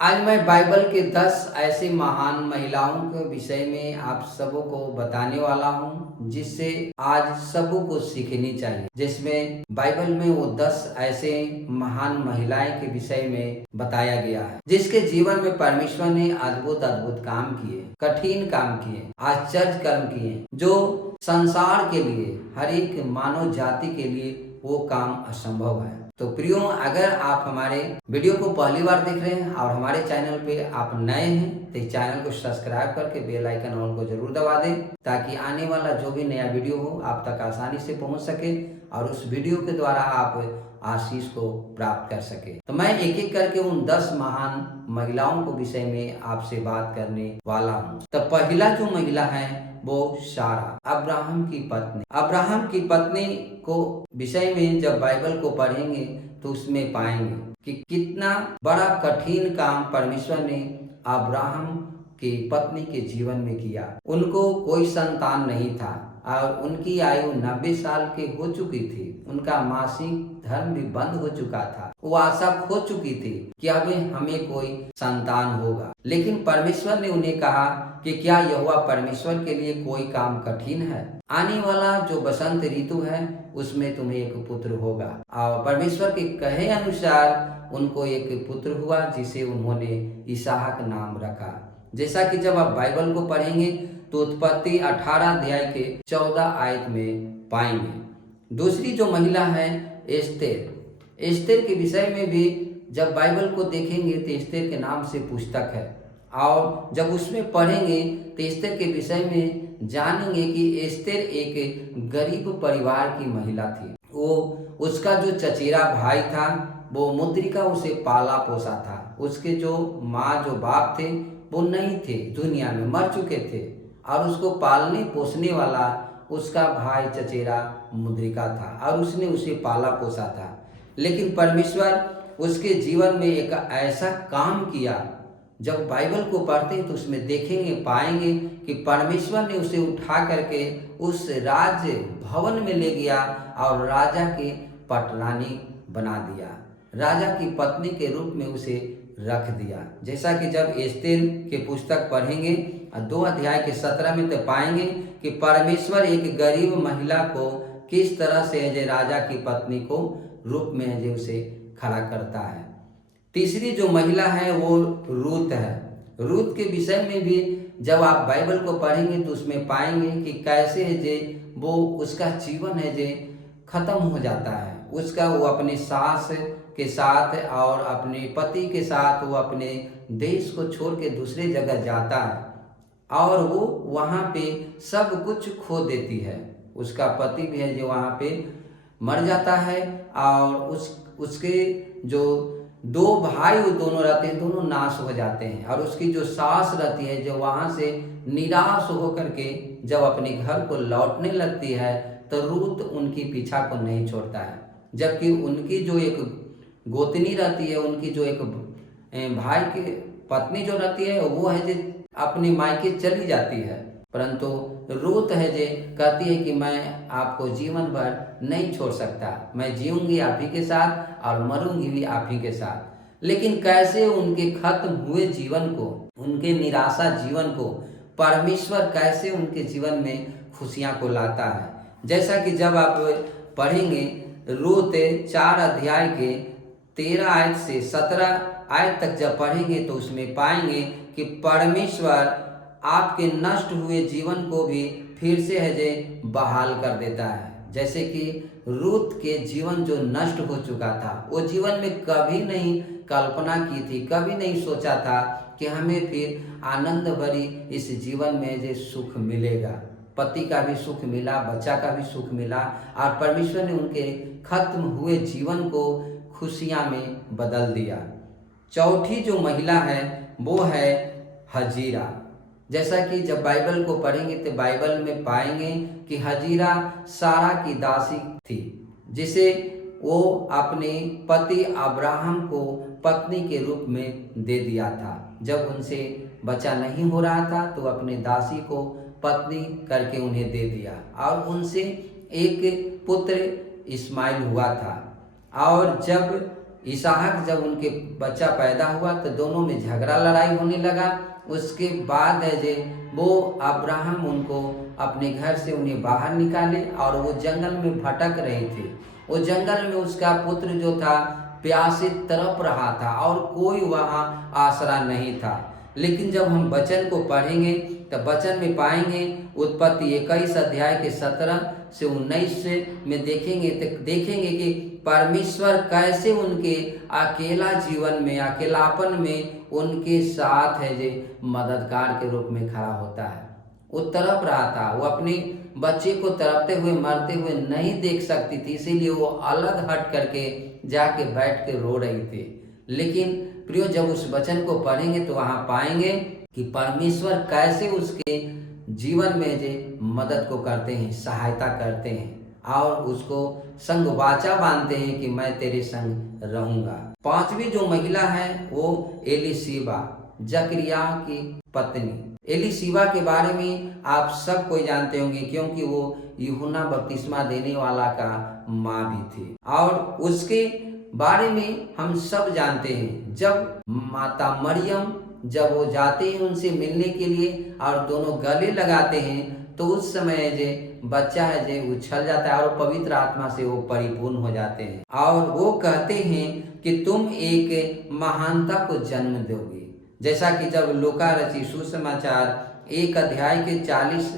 आज मैं बाइबल के 10 ऐसी महान महिलाओं के विषय में आप सबों को बताने वाला हूं, जिससे आज सबों को सीखनी चाहिए। जिसमें बाइबल में वो 10 ऐसे महान महिलाएं के विषय में बताया गया है, जिसके जीवन में परमेश्वर ने अद्भुत अद्भुत काम किए, कठिन काम किए, आश्चर्य कर्म किए, जो संसार के लिए, हर एक मानव जाति के लिए वो काम असंभव है। तो प्रियो, अगर आप हमारे वीडियो को पहली बार देख रहे हैं और हमारे चैनल पे आप नए हैं तो इस चैनल को सब्सक्राइब करके बेल आइकन ऑन को जरूर दबा दें, ताकि आने वाला जो भी नया वीडियो हो आप तक आसानी से पहुंच सके और उस वीडियो के द्वारा आप आशीष को प्राप्त कर सके। तो मैं एक एक करके उन 10 महान महिलाओं को विषय में आपसे बात करने वाला हूँ। तो पहला जो महिला है वो सारा, अब्राहम की पत्नी। अब्राहम की पत्नी को विषय में जब बाइबल को पढ़ेंगे तो उसमें पाएंगे कि कितना बड़ा कठिन काम परमेश्वर ने अब्राहम की पत्नी के जीवन में किया। उनको कोई संतान नहीं था और उनकी आयु 90 साल के हो चुकी थी। उनका मासिक धर्म भी बंद हो चुका था। वो आशा खो चुकी थी कि अब हमें कोई संतान होगा, लेकिन परमेश्वर ने उन्हें कहा कि क्या यहोवा परमेश्वर के लिए कोई काम कठिन है। आने वाला जो बसंत ऋतु है उसमें तुम्हें एक पुत्र होगा। और परमेश्वर के कहे अनुसार उनको एक पुत्र हुआ, जिसे उन्होंने इसहाक नाम रखा। जैसा कि जब आप बाइबल को पढ़ेंगे तो उत्पत्ति 18 अध्याय के 14 आयत में पाएंगे। दूसरी जो महिला है एस्तेर। एस्तेर के विषय में भी जब बाइबल को देखेंगे तो एस्तेर के नाम से पुस्तक है, और जब उसमें पढ़ेंगे तो एस्तेर के विषय में जानेंगे कि एस्तेर एक गरीब परिवार की महिला थी। वो उसका जो चचेरा भाई था वो मुद्रिका उसे पाला पोसा था। उसके जो माँ जो बाप थे वो नहीं थे, दुनिया में मर चुके थे, और उसको पालने पोसने वाला उसका भाई चचेरा मुद्रिका था और उसने उसे पाला पोसा था। लेकिन परमेश्वर उसके जीवन में एक ऐसा काम किया, जब बाइबल को पढ़ते हैं तो उसमें देखेंगे पाएंगे कि परमेश्वर ने उसे उठा करके उस राज भवन में ले गया और राजा के पटरानी बना दिया, राजा की पत्नी के रूप में उसे रख दिया। जैसा कि जब एस्तेर के पुस्तक पढ़ेंगे 2 अध्याय के 17 में तो पाएंगे कि परमेश्वर एक गरीब महिला को किस तरह से राजा की पत्नी को रूप में उसे खड़ा करता है। तीसरी जो महिला है वो रूत है। रूत के विषय में भी जब आप बाइबल को पढ़ेंगे तो उसमें पाएंगे कि कैसे वो उसका जीवन खत्म हो जाता है। उसका वो अपने सास के साथ और अपने पति के साथ वो अपने देश को छोड़ के दूसरे जगह जाता है और वो वहाँ पे सब कुछ खो देती है। उसका पति भी है जो वहाँ पे मर जाता है, और उसके जो 2 भाई वो दोनों रहते हैं, दोनों नाश हो जाते हैं, और उसकी जो सास रहती है जो वहाँ से निराश होकर के जब अपने घर को लौटने लगती है तो रूत उनकी पीछा को नहीं छोड़ता है। जबकि उनकी जो एक गोतनी रहती है, उनकी जो एक भाई की पत्नी जो रहती है वो है अपने मायके चली जाती है, परंतु रूत है कहती है कि मैं आपको जीवन भर नहीं छोड़ सकता, मैं जीऊंगी आप ही के साथ और मरूंगी भी आप ही के साथ। लेकिन कैसे उनके खत्म हुए जीवन को, उनके निराशा जीवन को परमेश्वर कैसे उनके जीवन में खुशियां को लाता है। जैसा कि जब आप पढ़ेंगे रूत 4 अध्याय के 13 आयत से 17 आयत तक जब पढ़ेंगे तो उसमें पाएंगे कि परमेश्वर आपके नष्ट हुए जीवन को भी फिर से बहाल कर देता है। जैसे कि रूत के जीवन जो नष्ट हो चुका था, वो जीवन में कभी नहीं कल्पना की थी, कभी नहीं सोचा था कि हमें फिर आनंद भरी इस जीवन में सुख मिलेगा। पति का भी सुख मिला, बच्चा का भी सुख मिला, और परमेश्वर ने उनके खत्म हुए जीवन को खुशियां में बदल दिया। चौथी जो महिला है वो है हजीरा। जैसा कि जब बाइबल को पढ़ेंगे तो बाइबल में पाएंगे कि हजीरा सारा की दासी थी, जिसे वो अपने पति अब्राहम को पत्नी के रूप में दे दिया था। जब उनसे बच्चा नहीं हो रहा था तो अपने दासी को पत्नी करके उन्हें दे दिया, और उनसे एक पुत्र इस्माइल हुआ था। और जब इसहाक जब उनके बच्चा पैदा हुआ तो दोनों में झगड़ा लड़ाई होने लगा। उसके बाद है जे वो अब्राहम उनको अपने घर से उन्हें बाहर निकाले और वो जंगल में भटक रहे थे। वो जंगल में उसका पुत्र जो था प्यासे तड़प रहा था और कोई वहाँ आसरा नहीं था। लेकिन जब हम वचन को पढ़ेंगे तो वचन में पाएंगे, उत्पत्ति 21 अध्याय के 17 से 19 में देखेंगे कि परमेश्वर कैसे उनके अकेला जीवन में, अकेलापन में उनके साथ है जे मददगार के रूप में खड़ा होता है। वो तड़प रहा था, वो अपने बच्चे को तड़पते हुए मरते हुए नहीं देख सकती थी, इसीलिए वो अलग हट करके जाके बैठ के रो रही थी। लेकिन प्रियो, जब उस वचन को पढ़ेंगे तो वहाँ पाएंगे कि परमेश्वर कैसे उसके जीवन में जे मदद को करते हैं, सहायता करते हैं और उसको संग वाचा बांधते हैं कि मैं तेरे संग रहूंगा। पांचवी जो महिला है वो एलीशिबा, जकरिया की पत्नी। एलीशिबा के बारे में आप सब कोई जानते होंगे, क्योंकि वो यूहन्ना बपतिस्मा देने वाला का माँ भी थी। और उसके बारे में हम सब जानते हैं, जब माता मरियम जब वो जाते हैं उनसे मिलने के लिए और दोनों गले लगाते हैं तो उस समय जो बच्चा है जो उछल जाता है और पवित्र आत्मा से वो परिपूर्ण हो जाते हैं और वो कहते हैं कि तुम एक महानता को जन्म दोगे। जैसा कि जब लूका रची सुसमाचार 1 अध्याय के 40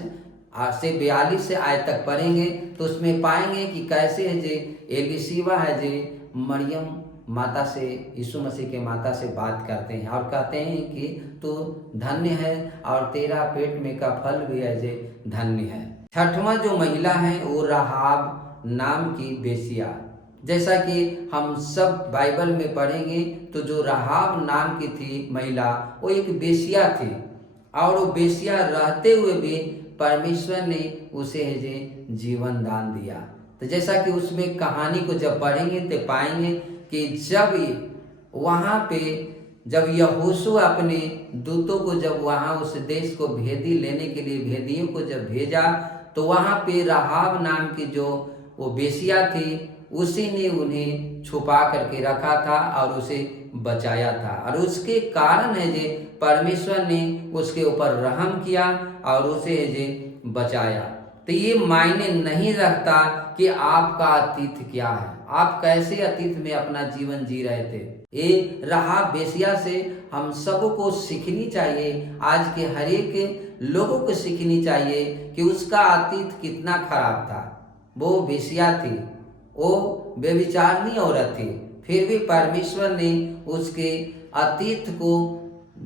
से 42 आयत तक पढ़ेंगे तो उसमें पाएंगे कि कैसे है जे एलीशिबा है जे मरियम माता से, यीशु मसीह के माता से बात करते हैं और कहते हैं कि तू धन्य है और तेरा पेट में का फल भी है जे धन्य है। छठवां जो महिला है वो राहाब नाम की बेसिया। जैसा कि हम सब बाइबल में पढ़ेंगे तो जो राहाब नाम की थी महिला, वो एक बेसिया थी और वो बेसिया रहते हुए भी परमेश्वर ने उसे है जे जीवन दान दिया। तो जैसा कि उसमें कहानी को जब पढ़ेंगे तो पाएंगे कि जब वहाँ पे जब यहोशू अपने दूतों को जब वहाँ उस देश को भेदी लेने के लिए भेदियों को जब भेजा तो वहाँ पे राहाब नाम की जो वो बेसिया थी उसी ने उन्हें छुपा करके रखा था और उसे बचाया था और उसके कारण है जे परमेश्वर ने उसके ऊपर रहम किया और उसे है जे बचाया। तो ये मायने नहीं रखता कि आपका अतीत क्या है, आप कैसे अतीत में अपना जीवन जी रहे थे। ये राहाब बेसिया से हम सबको सीखनी चाहिए, आज के हर एक लोगों को सीखनी चाहिए कि उसका अतीत कितना खराब था। वो बेसिया थी, वो व्यभिचारिणी औरत थी, फिर भी परमेश्वर ने उसके अतीत को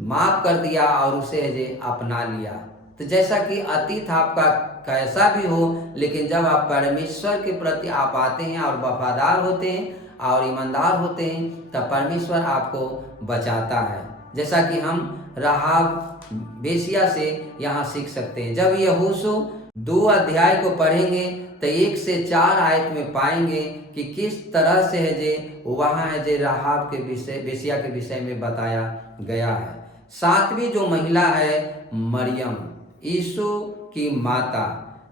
माफ कर दिया और उसे अपना लिया। तो जैसा कि अतीत आपका कैसा भी हो, लेकिन जब आप परमेश्वर के प्रति आप आते हैं और वफादार होते हैं और ईमानदार होते हैं तब परमेश्वर आपको बचाता है। जैसा कि हम राहाब बेसिया से यहाँ सीख सकते हैं। जब यहोशू 2 अध्याय को पढ़ेंगे तो 1 से 4 आयत में पाएंगे कि किस तरह से है जे वहाँ है जे राहाब के विषय, बेसिया के विषय में बताया गया है। 7वीं जो महिला है मरियम, यीशु की माता,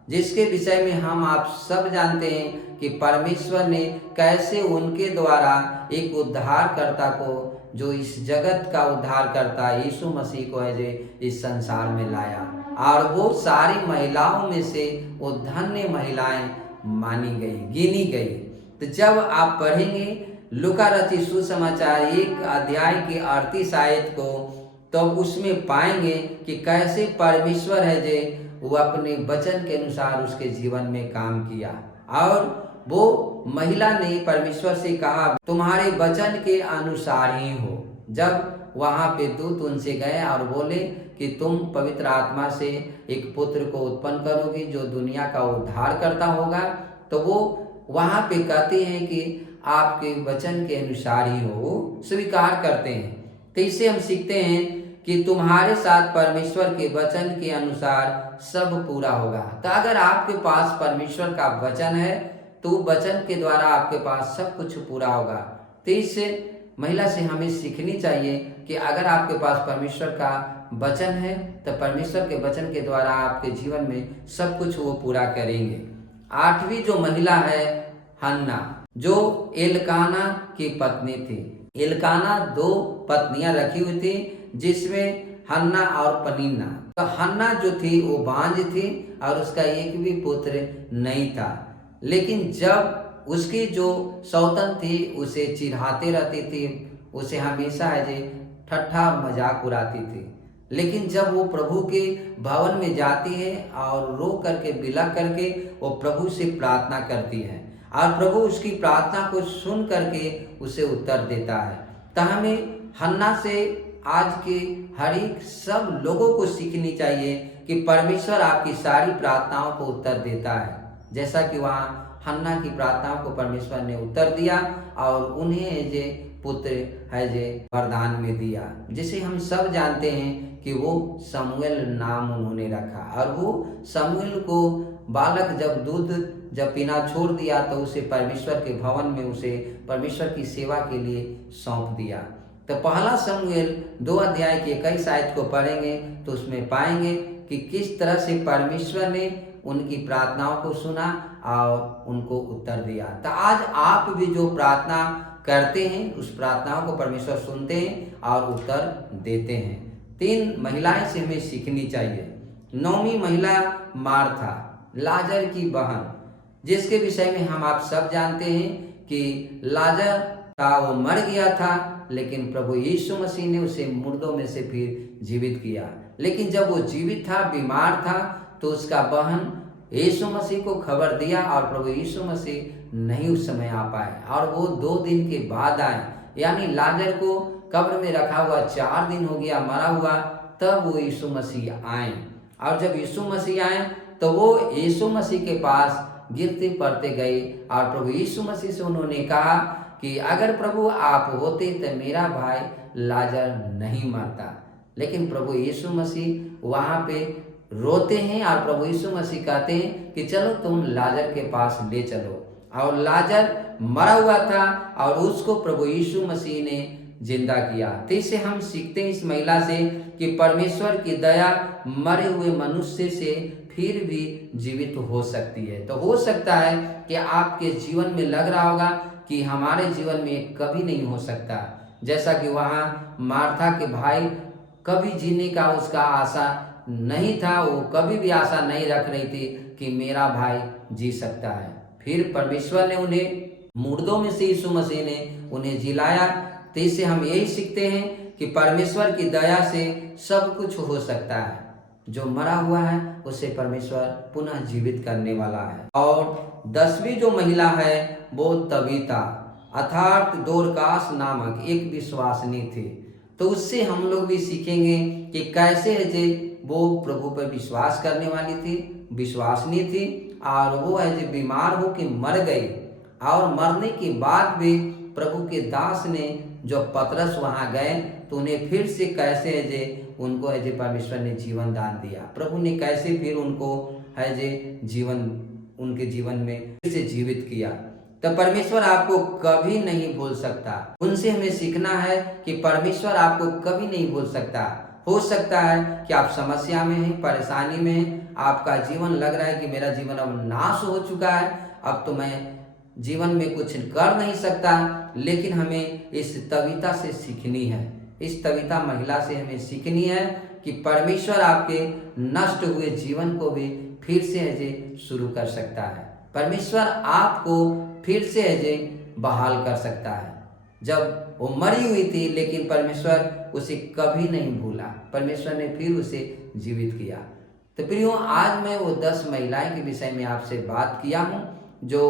जिसके विषय में हम आप सब जानते हैं कि परमेश्वर ने कैसे उनके द्वारा एक उद्धारकर्ता को, जो इस जगत का उद्धारकर्ता यीशु मसीह को है जे इस संसार में लाया और वो सारी महिलाओं में से वो धन्य महिलाएं मानी गई, गिनी गई। तो जब आप पढ़ेंगे लूका रचित सुसमाचार 1 अध्याय के 38 आयत को तो उसमें पाएंगे कि कैसे परमेश्वर है जे वो अपने वचन के अनुसार उसके जीवन में काम किया और वो महिला ने परमेश्वर से कहा तुम्हारे वचन के अनुसार ही हो। जब वहाँ पे दूत उनसे गए और बोले कि तुम पवित्र आत्मा से एक पुत्र को उत्पन्न करोगे जो दुनिया का उद्धार करता होगा, तो वो वहाँ पे कहते हैं कि आपके वचन के अनुसार ही हो, वो स्वीकार करते हैं। तो इससे हम सीखते हैं कि तुम्हारे साथ परमेश्वर के वचन के अनुसार सब पूरा होगा। तो अगर आपके पास परमेश्वर का वचन है तो वचन के द्वारा आपके पास सब कुछ पूरा होगा। तो इस महिला से हमें सीखनी चाहिए कि अगर आपके पास परमेश्वर का वचन है तो परमेश्वर के वचन के द्वारा आपके जीवन में सब कुछ वो पूरा करेंगे। 8वीं जो महिला है हन्ना, जो एलकाना की पत्नी थी। एलकाना 2 पत्नियां रखी हुई थी, जिसमें हन्ना और पनीना। तो हन्ना जो थी वो बांझ थी और उसका एक भी पुत्र नहीं था। लेकिन जब उसकी जो सौतन थी उसे चिढ़ाते रहती थी, उसे हमेशा ठट्ठा मजाक उड़ाती थी। लेकिन जब वो प्रभु के भवन में जाती है और रो करके बिलख करके वो प्रभु से प्रार्थना करती है और प्रभु उसकी प्रार्थना को सुन करके उसे उत्तर देता है। तो हमें हन्ना से आज के हर एक सब लोगों को सीखनी चाहिए कि परमेश्वर आपकी सारी प्रार्थनाओं को उत्तर देता है। जैसा कि वहाँ हन्ना की प्रार्थनाओं को परमेश्वर ने उत्तर दिया और उन्हें पुत्र वरदान में दिया, जिसे हम सब जानते हैं कि वो शमूएल नाम उन्होंने रखा। और वो शमूएल को बालक जब पीना छोड़ दिया तो उसे परमेश्वर के भवन में उसे परमेश्वर की सेवा के लिए सौंप दिया। तो पहला शमूएल 2 अध्याय के 21 आयत को पढ़ेंगे तो उसमें पाएंगे कि किस तरह से परमेश्वर ने उनकी प्रार्थनाओं को सुना और उनको उत्तर दिया। तो आज आप भी जो प्रार्थना करते हैं उस प्रार्थनाओं को परमेश्वर सुनते हैं और उत्तर देते हैं। 3 महिलाएं से हमें सीखनी चाहिए। 9वीं महिला मार्था, लाजर की बहन, जिसके विषय में हम आप सब जानते हैं कि लाजर का वो मर गया था, लेकिन प्रभु यीशु मसीह ने उसे मुर्दों में से फिर जीवित किया। लेकिन जब वो जीवित था, बीमार था, तो उसका बहन यीशु मसीह को खबर दिया और प्रभु यीशु मसीह नहीं उस समय आ पाए और वो 2 दिन के बाद आए। यानी लाजर को कब्र में रखा हुआ 4 दिन हो गया मरा हुआ, तब वो यीशु मसीह आए। और जब यीशु मसीह आए तो वो यीशु मसीह के पास गिरते पड़ते गए और प्रभु यीशु मसीह से उन्होंने कहा कि अगर प्रभु आप होते तो मेरा भाई लाजर नहीं मरता। लेकिन प्रभु यीशु मसीह वहाँ पे रोते हैं और प्रभु यीशु मसीह कहते हैं कि चलो तुम लाजर के पास ले चलो। और लाजर मरा हुआ था और उसको प्रभु यीशु मसीह ने जिंदा किया। तो इससे हम सीखते हैं इस महिला से कि परमेश्वर की दया मरे हुए मनुष्य से फिर भी जीवित हो सकती है। तो हो सकता है कि आपके जीवन में लग रहा होगा कि हमारे जीवन में कभी नहीं हो सकता, जैसा कि वहाँ मार्था के भाई कभी जीने का उसका आशा नहीं था, वो कभी भी आशा नहीं रख रही थी कि मेरा भाई जी सकता है। फिर परमेश्वर ने उन्हें मुर्दों में से यीशु मसीह ने उन्हें जिलाया। तो इससे हम यही सीखते हैं कि परमेश्वर की दया से सब कुछ हो सकता है। जो मरा हुआ है उसे परमेश्वर पुनः जीवित करने वाला है। और 10वीं जो महिला है वो तबीता अर्थात दोरकास नामक एक विश्वासनी थी। तो उससे हम लोग भी सीखेंगे कि कैसे वो प्रभु पर विश्वास करने वाली थी, विश्वासनी थी, और वो बीमार हो के मर गई। और मरने के बाद भी प्रभु के दास ने जब पतरस वहाँ गए तो उन्हें फिर से कैसे उनको परमेश्वर ने जीवन दान दिया। प्रभु ने कैसे फिर उनको उनके जीवन में फिर से जीवित किया। तो परमेश्वर आपको कभी नहीं भूल सकता। उनसे हमें सीखना है कि परमेश्वर आपको कभी नहीं भूल सकता। हो सकता है कि आप समस्या में हैं, परेशानी में हैं, आपका जीवन लग रहा है कि मेरा जीवन अब नाश हो चुका है, अब तो मैं जीवन में कुछ कर नहीं सकता। लेकिन हमें इस तबीता से सीखनी है, इस तबीता महिला से हमें सीखनी है कि परमेश्वर आपके नष्ट हुए जीवन को भी फिर से शुरू कर सकता है। परमेश्वर आपको फिर से बहाल कर सकता है। जब वो मरी हुई थी लेकिन परमेश्वर उसे कभी नहीं भूला, परमेश्वर ने फिर उसे जीवित किया। तो प्रियो, आज मैं वो 10 महिलाएं के विषय में आपसे बात किया हूँ जो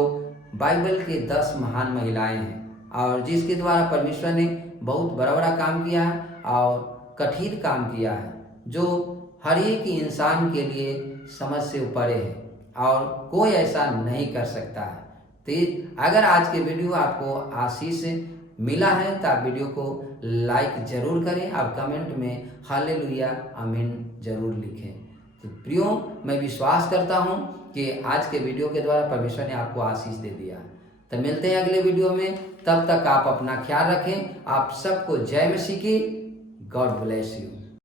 बाइबल के 10 महान महिलाएं हैं और जिसके द्वारा परमेश्वर ने बहुत बड़ा बड़ा काम किया है और कठिन काम किया है, जो हर एक इंसान के लिए समझ से ऊपर है और कोई ऐसा नहीं कर सकता है। तो अगर आज के वीडियो आपको आशीष मिला है तो आप वीडियो को लाइक जरूर करें, आप कमेंट में हालेलुया आमीन जरूर लिखें। तो प्रियो, मैं विश्वास करता हूँ कि आज के वीडियो के द्वारा परमेश्वर ने आपको आशीष दे दिया। तो मिलते हैं अगले वीडियो में, तब तक आप अपना ख्याल रखें। आप सबको जय मसीह की। God bless you.